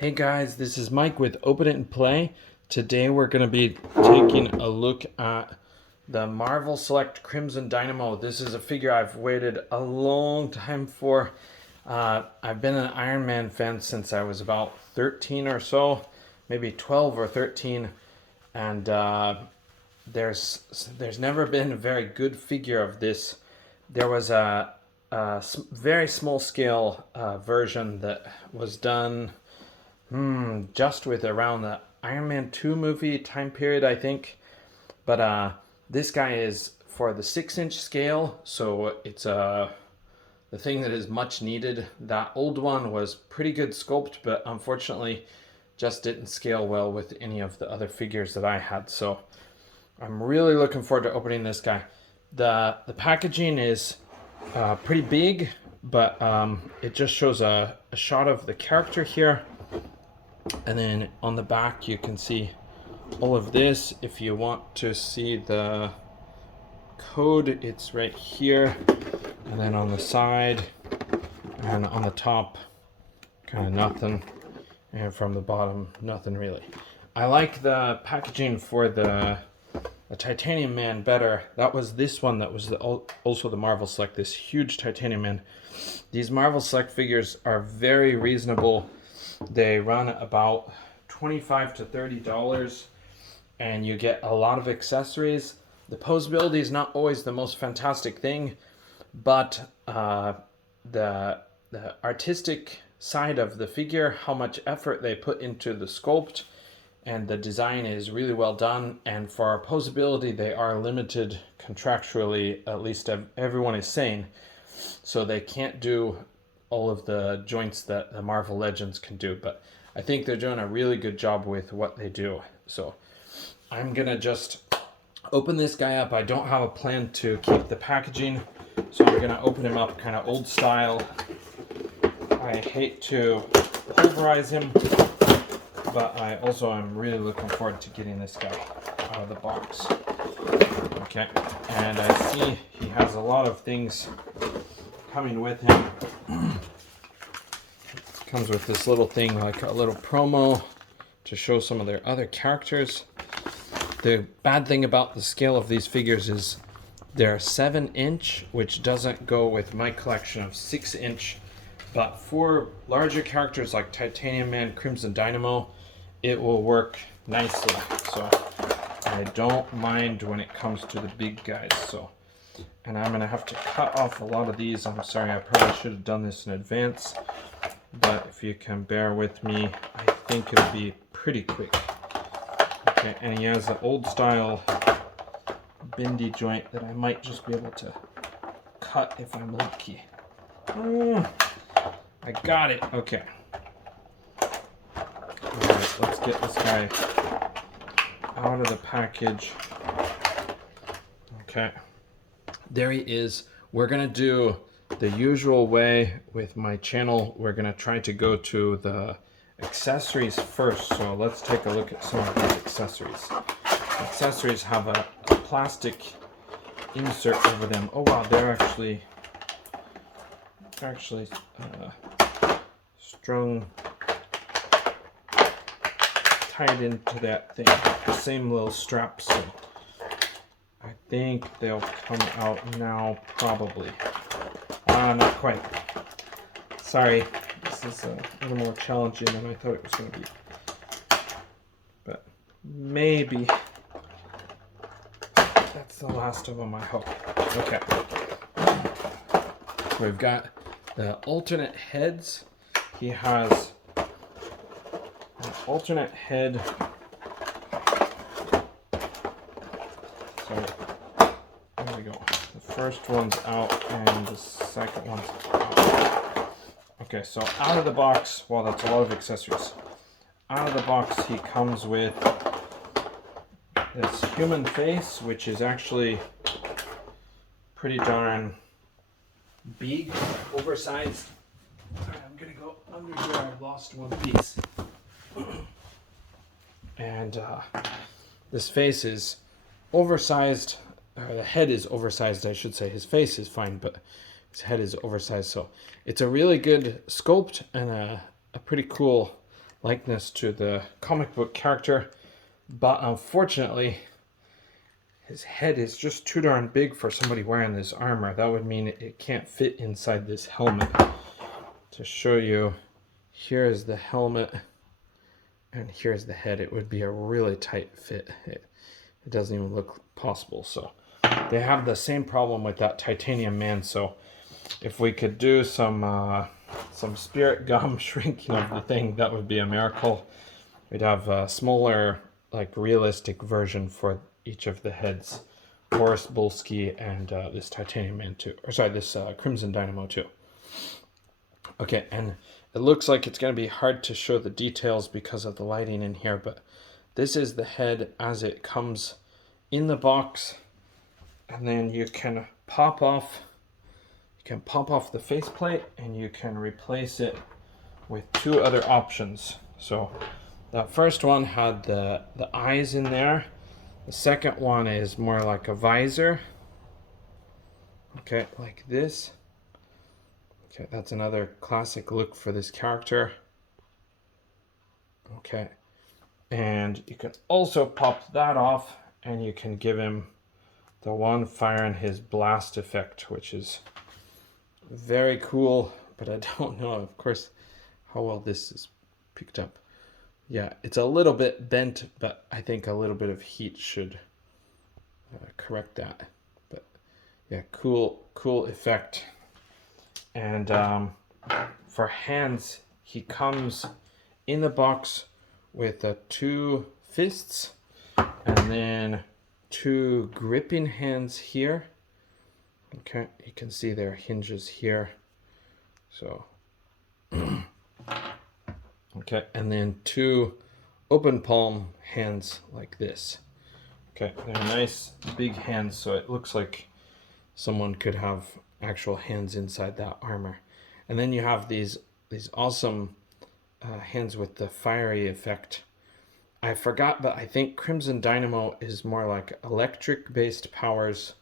Hey guys, this is Mike with Open It and Play. Today we're going to be taking a look at the Marvel Select Crimson Dynamo. This is a figure I've waited a long time for. I've been an Iron Man fan since I was about 13 or so, maybe 12 or 13, and there's never been a very good figure of this. There was a very small scale version that was done just with around the Iron Man 2 movie time period, I think. But this guy is for the 6-inch scale, so it's the thing that is much needed. That old one was pretty good sculpt, but unfortunately just didn't scale well with any of the other figures that I had. So I'm really looking forward to opening this guy. The packaging is pretty big, but it just shows a shot of the character here. And then on the back you can see all of this. If you want to see the code, it's right here, and then on the side and on the top kind of nothing, and from the bottom nothing really. I like the packaging for the Titanium Man better. That was this one that was also the Marvel Select, this huge Titanium Man. These Marvel Select figures are very reasonable. They run about $25 to $30, and you get a lot of accessories. The posability is not always the most fantastic thing, but the artistic side of the figure, how much effort they put into the sculpt, and the design is really well done. And for our posability, they are limited contractually, at least everyone is saying, so they can't do all of the joints that the Marvel Legends can do, but I think they're doing a really good job with what they do. So I'm gonna just open this guy up. I don't have a plan to keep the packaging, so I'm gonna open him up kind of old style. I hate to pulverize him, but I also am really looking forward to getting this guy out of the box. Okay, and I see he has a lot of things coming with him. Comes with this little thing, like a little promo to show some of their other characters. The bad thing about the scale of these figures is they're 7-inch, which doesn't go with my collection of 6-inch. But for larger characters like Titanium Man, Crimson Dynamo, it will work nicely. So I don't mind when it comes to the big guys. So, and I'm gonna have to cut off a lot of these. I'm sorry, I probably should have done this in advance, but if you can bear with me, I think it'll be pretty quick. Okay, and he has the old style bendy joint that I might just be able to cut if I'm lucky. I got it. Okay. Alright, let's get this guy out of the package. Okay. There he is. We're gonna do the usual way with my channel. We're gonna try to go to the accessories first. So let's take a look at some of these accessories. Accessories have a plastic insert over them. Oh wow, they're actually strung, tied into that thing. The same little straps. So I think they'll come out now, probably. Not quite. Sorry, this is a little more challenging than I thought it was going to be. But maybe that's the last of them, I hope. Okay. We've got the alternate heads. He has an alternate head. Sorry. There we go. The first one's out and the second one's out. Okay, so out of the box, well, that's a lot of accessories. Out of the box, he comes with this human face, which is actually pretty darn big, oversized. Sorry, I'm gonna go under here. I lost one piece. And this face is oversized. The head is oversized, I should say. His face is fine, but his head is oversized. So it's a really good sculpt and a pretty cool likeness to the comic book character, but unfortunately his head is just too darn big for somebody wearing this armor. That would mean it can't fit inside this helmet. To show you, here is the helmet and here's the head. It would be a really tight fit. It doesn't even look possible. So they have the same problem with that titanium man. So if we could do some spirit gum shrinking of the thing, that would be a miracle. We'd have a smaller, like realistic version for each of the heads. Boris Bulski and this titanium man too. Or sorry, this Crimson Dynamo too. Okay, and it looks like it's going to be hard to show the details because of the lighting in here, but this is the head as it comes in the box, and then you can pop off the faceplate and you can replace it with two other options. So that first one had the eyes in there. The second one is more like a visor. Okay, like this. Okay, that's another classic look for this character. Okay, and you can also pop that off and you can give him the one firing his blast effect, which is very cool, but I don't know, of course, how well this is picked up. Yeah, it's a little bit bent, but I think a little bit of heat should correct that. But yeah, cool effect. And for hands, he comes in the box with two fists and then two gripping hands here. Okay, you can see there are hinges here. So, okay, and then two open palm hands like this. Okay, they're nice big hands, so it looks like someone could have actual hands inside that armor. And then you have these awesome hands with the fiery effect. I forgot, but I think Crimson Dynamo is more like electric based powers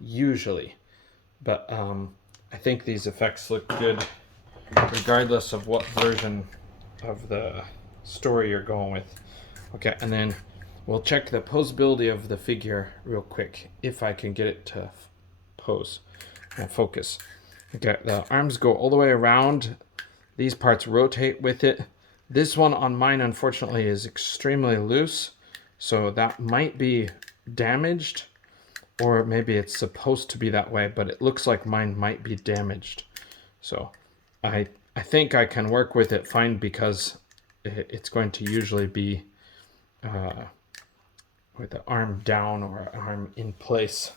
usually, but I think these effects look good regardless of what version of the story you're going with. Okay, and then we'll check the posability of the figure real quick if I can get it to pose and focus. Okay, the arms go all the way around. These parts rotate with it. This one on mine, unfortunately, is extremely loose, so that might be damaged, or maybe it's supposed to be that way, but it looks like mine might be damaged. So I think I can work with it fine because it's going to usually be with the arm down or arm in place.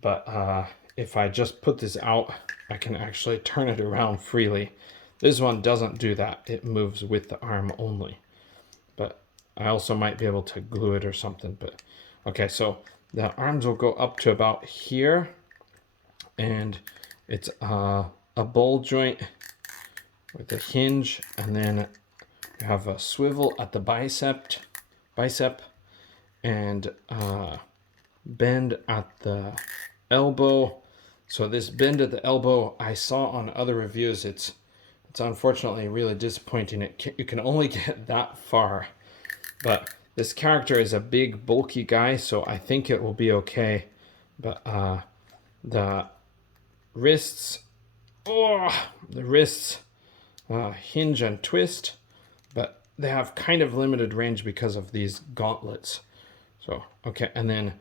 But if I just put this out, I can actually turn it around freely. This one doesn't do that. It moves with the arm only. But I also might be able to glue it or something. But okay, so the arms will go up to about here. And it's a ball joint with a hinge. And then you have a swivel at the bicep. And bend at the elbow. So this bend at the elbow, I saw on other reviews, it's unfortunately really disappointing. You can only get that far, but this character is a big bulky guy, so I think it will be okay. But the wrists hinge and twist, but they have kind of limited range because of these gauntlets. So okay, and then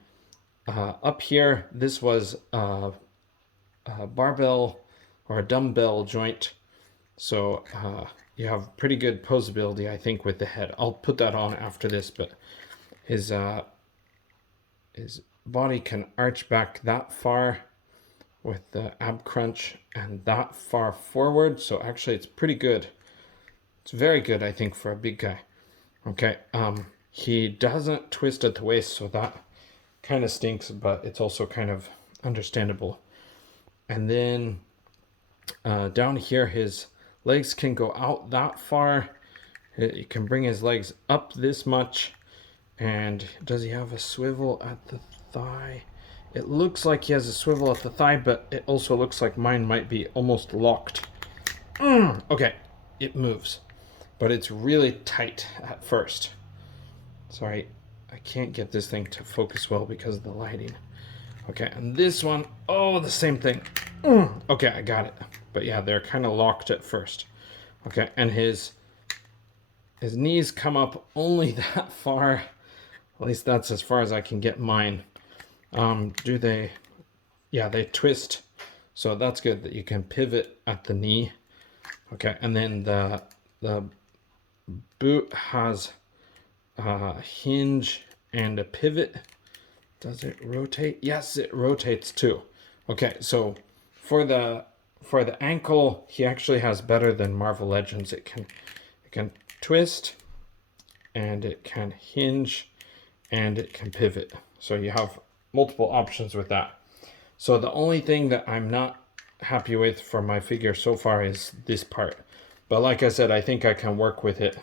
up here, this was a barbell or a dumbbell joint. So you have pretty good posability, I think, with the head. I'll put that on after this, but his body can arch back that far with the ab crunch and that far forward. So actually, it's pretty good. It's very good, I think, for a big guy. Okay, he doesn't twist at the waist, so that kind of stinks, but it's also kind of understandable. And then down here, his legs can go out that far. You can bring his legs up this much. And does he have a swivel at the thigh? It looks like he has a swivel at the thigh, but it also looks like mine might be almost locked. Okay, it moves. but it's really tight at first. Sorry, I can't get this thing to focus well because of the lighting. Okay, and this one, oh, the same thing. Okay, I got it. But yeah, they're kind of locked at first. Okay, and his knees come up only that far. At least that's as far as I can get mine. Do they? Yeah, they twist. So that's good that you can pivot at the knee. Okay, and then the boot has a hinge and a pivot. Does it rotate? Yes, it rotates too. Okay, so for the ankle, he actually has better than Marvel Legends. It can twist, and it can hinge, and it can pivot. So you have multiple options with that. So the only thing that I'm not happy with for my figure so far is this part. But like I said, I think I can work with it.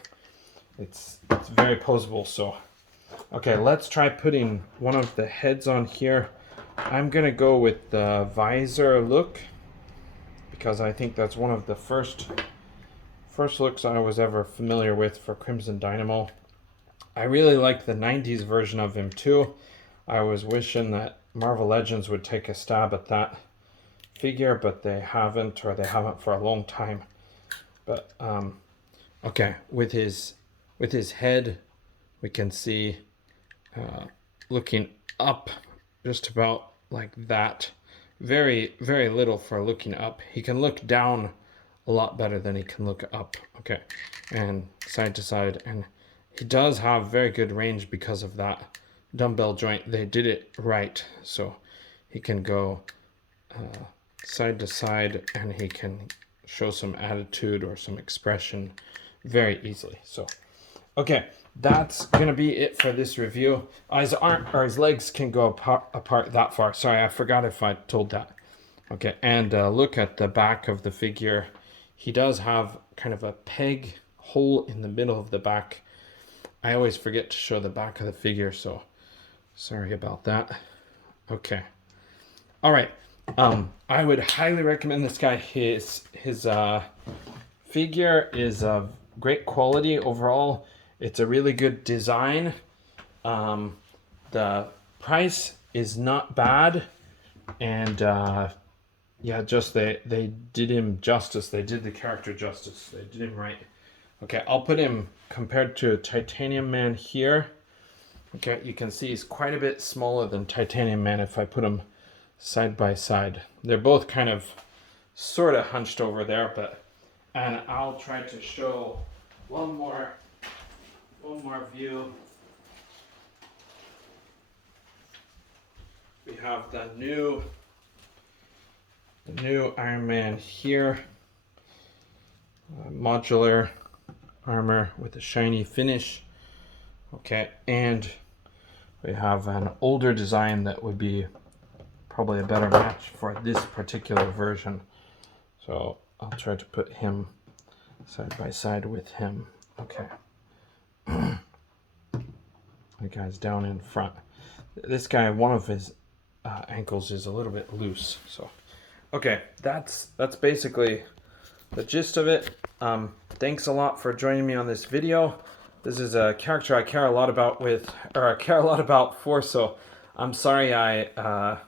It's very posable, so. Okay, let's try putting one of the heads on here. I'm gonna go with the visor look because I think that's one of the first looks I was ever familiar with for Crimson Dynamo. I really like the 90s version of him too. I was wishing that Marvel Legends would take a stab at that figure, but they haven't, or they haven't for a long time. But okay, with his head, we can see looking up just about like that. Very, very little for looking up. He can look down a lot better than he can look up. Okay, and side to side, and he does have very good range because of that dumbbell joint. They did it right, so he can go side to side, and he can show some attitude or some expression very easily. So okay, that's gonna be it for this review. His arm or his legs can go apart that far. Sorry, I forgot if I told that. Okay, and look at the back of the figure. He does have kind of a peg hole in the middle of the back. I always forget to show the back of the figure, so sorry about that. Okay, all right. I would highly recommend this guy. His figure is of great quality overall. It's a really good design. The price is not bad, and yeah, just they did him justice. They did the character justice. They did him right. Okay, I'll put him compared to Titanium Man here. Okay, you can see he's quite a bit smaller than Titanium Man if I put him side by side. They're both kind of sort of hunched over there, but and I'll try to show one more view. We have the new Iron Man here, modular armor with a shiny finish. Okay, and we have an older design that would be probably a better match for this particular version. So I'll try to put him side by side with him. Okay. The guy's down in front. This guy, one of his ankles is a little bit loose. So, okay, that's basically the gist of it. Thanks a lot for joining me on this video. This is a character I care a lot about for. So I'm sorry I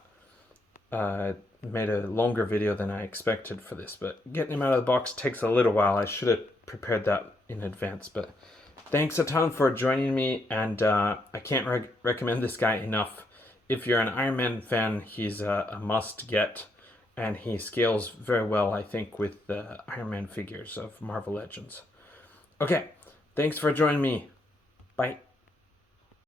made a longer video than I expected for this, but getting him out of the box takes a little while. I should have prepared that in advance, but thanks a ton for joining me, and I can't recommend this guy enough. If you're an Iron Man fan, he's a must get, and he scales very well, I think, with the Iron Man figures of Marvel Legends. Okay, thanks for joining me. Bye.